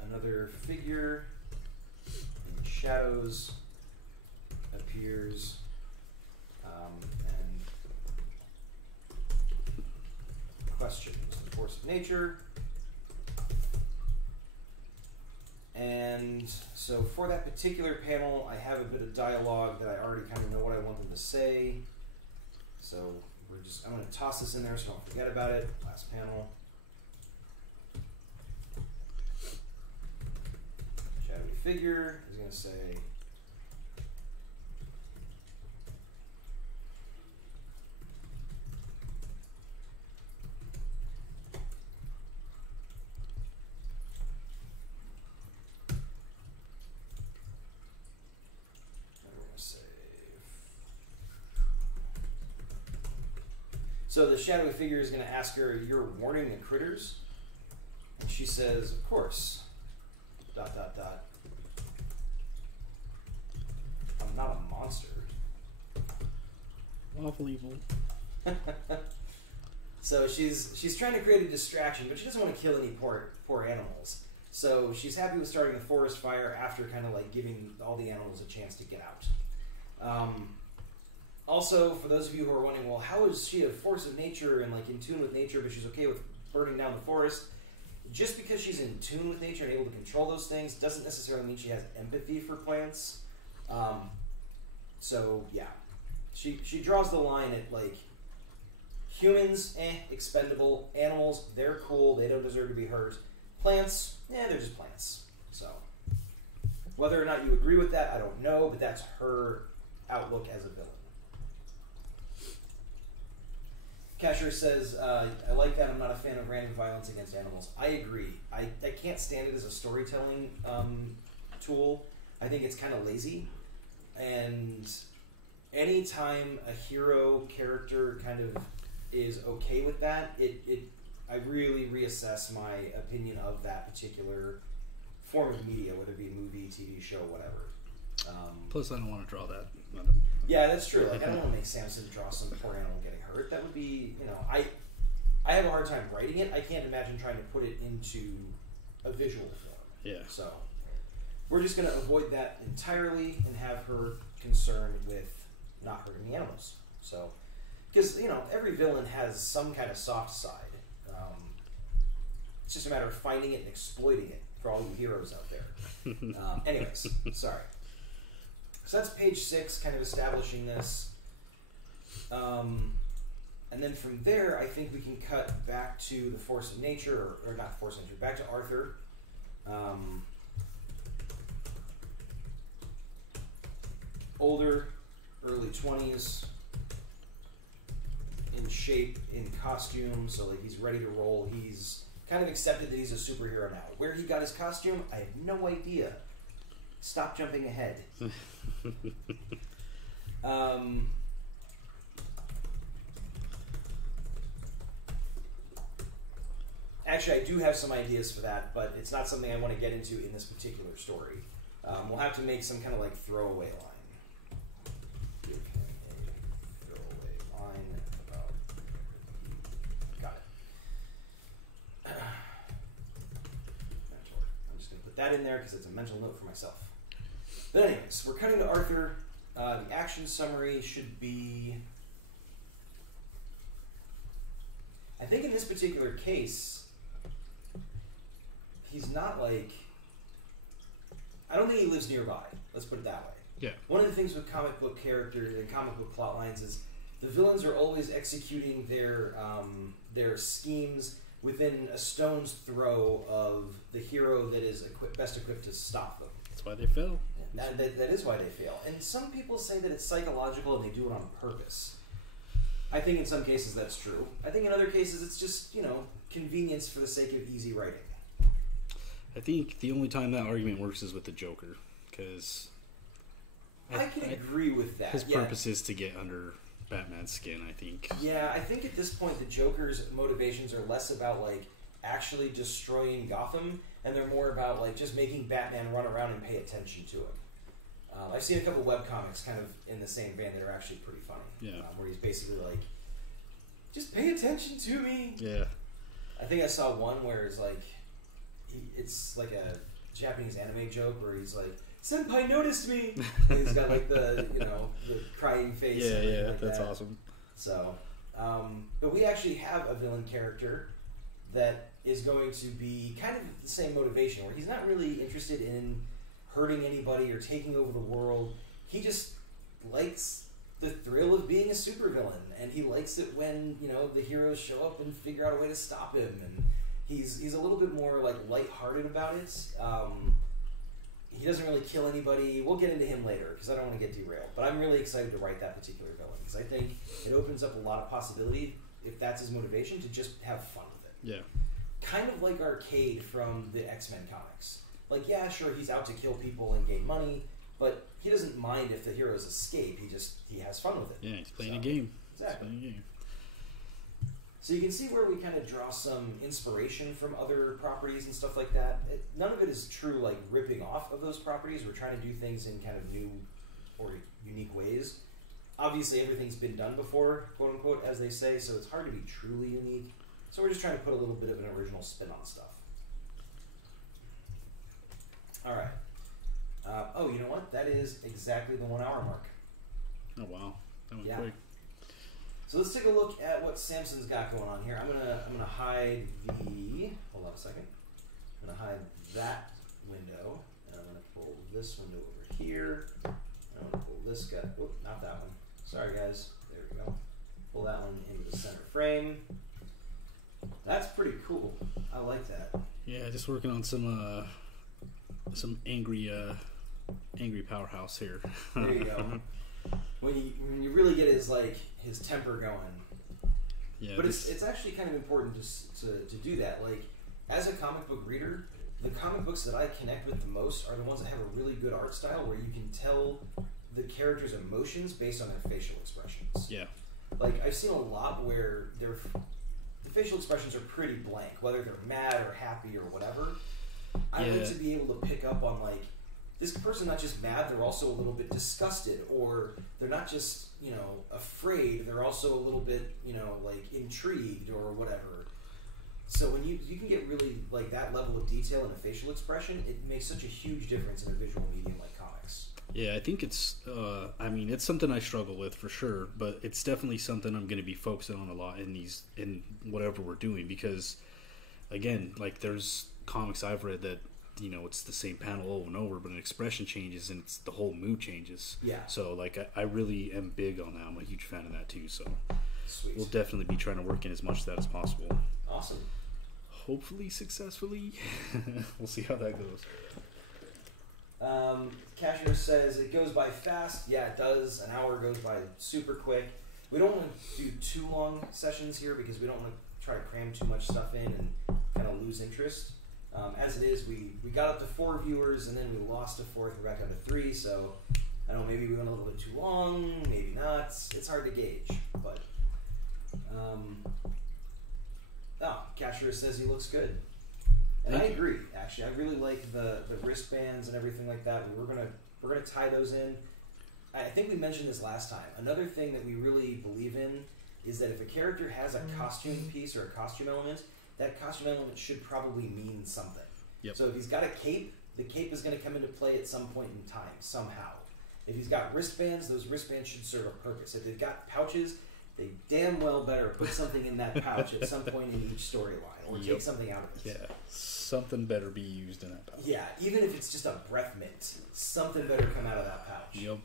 Another figure in shadows appears and questions the force of nature. And so for that particular panel, I have a bit of dialogue that I already kind of know what I want them to say. So I'm going to toss this in there so don't forget about it. Last panel. Shadowy figure is going to say, so the shadowy figure is going to ask her, "You're warning the critters?" And she says, "Of course. ... I'm not a monster." Lawful evil. So she's trying to create a distraction, but she doesn't want to kill any poor animals. So she's happy with starting a forest fire after kind of like giving all the animals a chance to get out. Also, for those of you who are wondering, well, how is she a force of nature and like in tune with nature, but she's okay with burning down the forest? Just because she's in tune with nature and able to control those things doesn't necessarily mean she has empathy for plants. So yeah, she draws the line at like humans, expendable. Animals, they're cool. They don't deserve to be hurt. Plants, they're just plants. So whether or not you agree with that, I don't know, but that's her outlook as a villain. Casher says, I like that. I'm not a fan of random violence against animals. I agree. I can't stand it as a storytelling tool. I think it's kind of lazy. And anytime a hero character kind of is okay with that, I really reassess my opinion of that particular form of media, whether it be movie, TV show, whatever. Plus, I don't want to draw that. Yeah, that's true. Like, I don't want to make Samson draw some poor animal getting hurt. That would be, I have a hard time writing it. I can't imagine trying to put it into a visual film. Yeah. So we're just going to avoid that entirely and have her concerned with not hurting the animals. So, because, every villain has some kind of soft side. It's just a matter of finding it and exploiting it for all you heroes out there. Anyways, sorry. So that's page 6, kind of establishing this. And then from there, I think we can cut back to the force of nature, or not force of nature, back to Arthur. Older, early 20s, in shape, in costume, so like he's ready to roll. He's kind of accepted that he's a superhero now. Where he got his costume, I have no idea. Stop jumping ahead. Actually, I do have some ideas for that, but it's not something I want to get into in this particular story. We'll have to make some kind of like throwaway line. Give him a throwaway line about... Got it. Mentor. I'm just going to put that in there because it's a mental note for myself. But anyways, we're cutting to Arthur. The action summary should be... I think in this particular case, he's not like... I don't think he lives nearby. Let's put it that way. Yeah. One of the things with comic book characters and comic book plot lines is the villains are always executing their schemes within a stone's throw of the hero that is best equipped to stop them. That's why they fail. That is why they fail. And some people say that it's psychological and they do it on purpose. I think in some cases that's true. I think in other cases it's just, convenience for the sake of easy writing. I think the only time that argument works is with the Joker, because... I can agree with that. His purpose is to get under Batman's skin, I think. Yeah, I think at this point the Joker's motivations are less about, like, actually destroying Gotham, and they're more about, like, just making Batman run around and pay attention to him. I've seen a couple webcomics kind of in the same vein that are actually pretty funny. Yeah. Where he's basically like, just pay attention to me. Yeah. I think I saw one where it's like, it's like a Japanese anime joke where he's like, "Senpai noticed me!" And he's got like the, the crying face. Yeah, like that's that. awesome. So, but we actually have a villain character that is going to be kind of the same motivation, where he's not really interested in hurting anybody or taking over the world. He just likes the thrill of being a supervillain, and he likes it when the heroes show up and figure out a way to stop him. And he's a little bit more like lighthearted about it. He doesn't really kill anybody. We'll get into him later because I don't want to get derailed. But I'm really excited to write that particular villain because I think it opens up a lot of possibility if that's his motivation to just have fun with it. Yeah. Kind of like Arcade from the X-Men comics. Like, yeah, sure, he's out to kill people and gain money, but he doesn't mind if the heroes escape. He has fun with it. Yeah, he's playing a game. Exactly. He's playing a game. So you can see where we kind of draw some inspiration from other properties and stuff like that. None of it is true, like, ripping off of those properties. We're trying to do things in kind of new or unique ways. obviously everything's been done before, quote unquote, as they say, so it's hard to be truly unique. So we're just trying to put a little bit of an original spin on stuff. All right. Oh, you know what? That is exactly the 1 hour mark. Oh wow, that went quick. So let's take a look at what Samson's got going on here. I'm gonna hide the. Hold on a second. I'm gonna hide that window, and I'm gonna pull this window over here. I'm gonna pull this guy. Whoop, not that one. Sorry, guys. There we go. Pull that one into the center frame. That's pretty cool. I like that. Yeah, just working on some angry Powerhouse here. There you go. When you really get his temper going. Yeah, but it's actually kind of important to do that. Like, as a comic book reader, the comic books that I connect with the most are the ones that have a really good art style where you can tell the character's emotions based on their facial expressions. Yeah. Like, I've seen a lot where the facial expressions are pretty blank, whether they're mad or happy or whatever. I like to be able to pick up on, like, this person not just mad, they're also a little bit disgusted, or they're not just, afraid, they're also a little bit, like, intrigued or whatever. So when you can get really, like, that level of detail in a facial expression, it makes such a huge difference in a visual medium like comics. Yeah, I think it's, it's something I struggle with for sure, but it's definitely something I'm going to be focusing on a lot in whatever we're doing, because, again, like, there's comics I've read that, it's the same panel over and over, but an expression changes and the whole mood changes. Yeah. So, like, I really am big on that. I'm a huge fan of that, too, so Sweet. We'll definitely be trying to work in as much of that as possible. Awesome. Hopefully successfully. We'll see how that goes. Cashier says it goes by fast. Yeah, it does. An hour goes by super quick. We don't want to do too long sessions here because we don't want to try to cram too much stuff in and kind of lose interest. As it is, we got up to 4 viewers and then we lost to 4th. We're back down to 3. So I don't know, maybe we went a little bit too long, maybe not. It's hard to gauge, but Cashier says he looks good. And I agree, actually. I really like the wristbands and everything like that. We're gonna tie those in. I think we mentioned this last time. Another thing that we really believe in is that if a character has a costume piece or a costume element, that costume element should probably mean something. Yep. So if he's got a cape, the cape is going to come into play at some point in time, somehow. If he's got wristbands, those wristbands should serve a purpose. If they've got pouches, they damn well better put something in that pouch at some point in each storyline, or take something out of it. Yeah, something better be used in that pouch. Yeah, even if it's just a breath mint, something better come out of that pouch. Yep.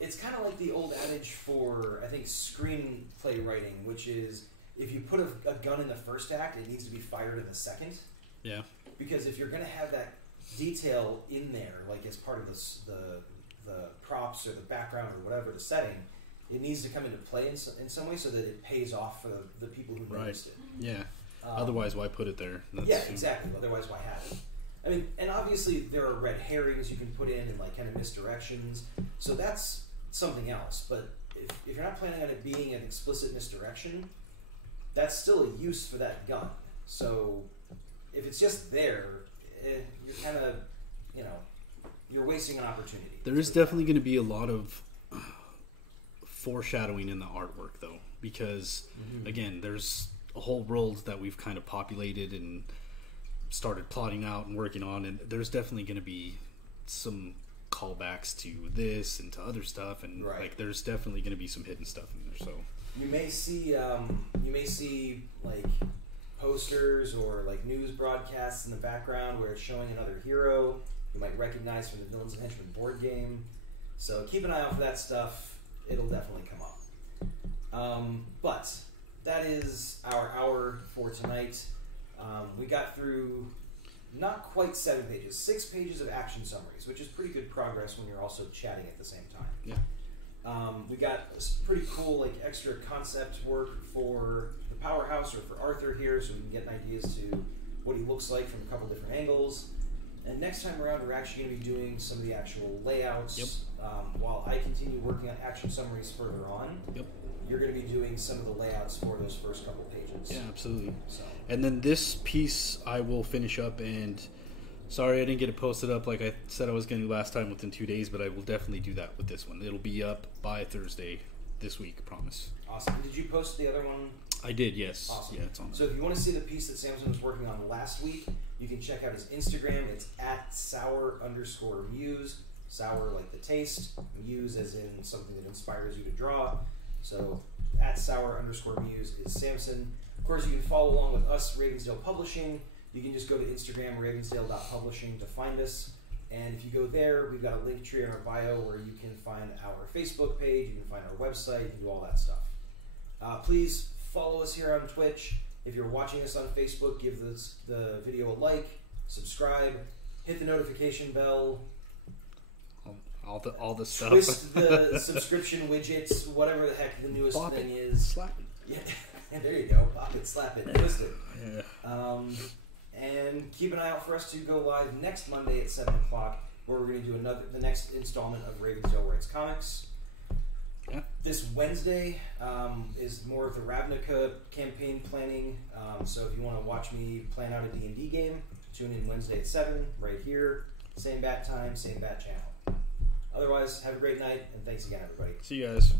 It's kind of like the old adage for, I think, screenplay writing, which is if you put a gun in the first act, it needs to be fired in the second. Yeah. Because if you're going to have that detail in there, like as part of the props or the background or whatever, the setting, it needs to come into play in some way so that it pays off for the people who noticed it. Yeah. Otherwise, why put it there? Yeah, exactly. Otherwise, why have it? I mean, and obviously there are red herrings you can put in and like kind of misdirections. So that's something else. But if you're not planning on it being an explicit misdirection, that's still a use for that gun. So if it's just there, you're kind of, you're wasting an opportunity. There is definitely going to be a lot of foreshadowing in the artwork, though, because, again, there's a whole world that we've kind of populated and started plotting out and working on, and there's definitely going to be some callbacks to this and to other stuff, and like there's definitely going to be some hidden stuff in there. So you may see like posters or like news broadcasts in the background where it's showing another hero you might recognize from the Villains Henchmen board game. So keep an eye out for that stuff. It'll definitely come up. But that is our hour for tonight. We got through not quite 7 pages, 6 pages of action summaries, which is pretty good progress when you're also chatting at the same time. Yeah. We got pretty cool like extra concept work for the Powerhouse or for Arthur here, so we can get an idea as to what he looks like from a couple different angles. And next time around, we're actually going to be doing some of the actual layouts. Yep. While I continue working on action summaries further on. Yep. You're going to be doing some of the layouts for those first couple pages. Yeah, absolutely. So. And then this piece I will finish up and Sorry I didn't get it posted up like I said I was going to last time within 2 days, but I will definitely do that with this one. It'll be up by Thursday this week, I promise. Awesome. Did you post the other one? I did, yes. Awesome. Yeah, it's on there. So if you want to see the piece that Samson was working on last week, you can check out his Instagram. It's at sour_muse. Sour like the taste, muse as in something that inspires you to draw. So at sour_muse is Samson. Of course, you can follow along with us, Ravensdale Publishing. You can just go to Instagram, ravensdale.publishing, to find us. And if you go there, we've got a link tree in our bio where you can find our Facebook page, you can find our website, you can do all that stuff. Please follow us here on Twitch. If you're watching us on Facebook, give the video a like, subscribe, hit the notification bell. All the stuff. Twist the subscription widgets, whatever the heck the newest Bop thing it. is. Slap it. Yeah, there you go. Bop it, slap it, twist it. Yeah. And keep an eye out for us to go live next Monday at 7 o'clock, where we're going to do the next installment of Ravensdale Writes Comics. Yeah. This Wednesday is more of the Ravnica campaign planning. So if you want to watch me plan out a D&D game, tune in Wednesday at 7, right here. Same bat time, same bat channel. Otherwise, have a great night, and thanks again, everybody. See you guys.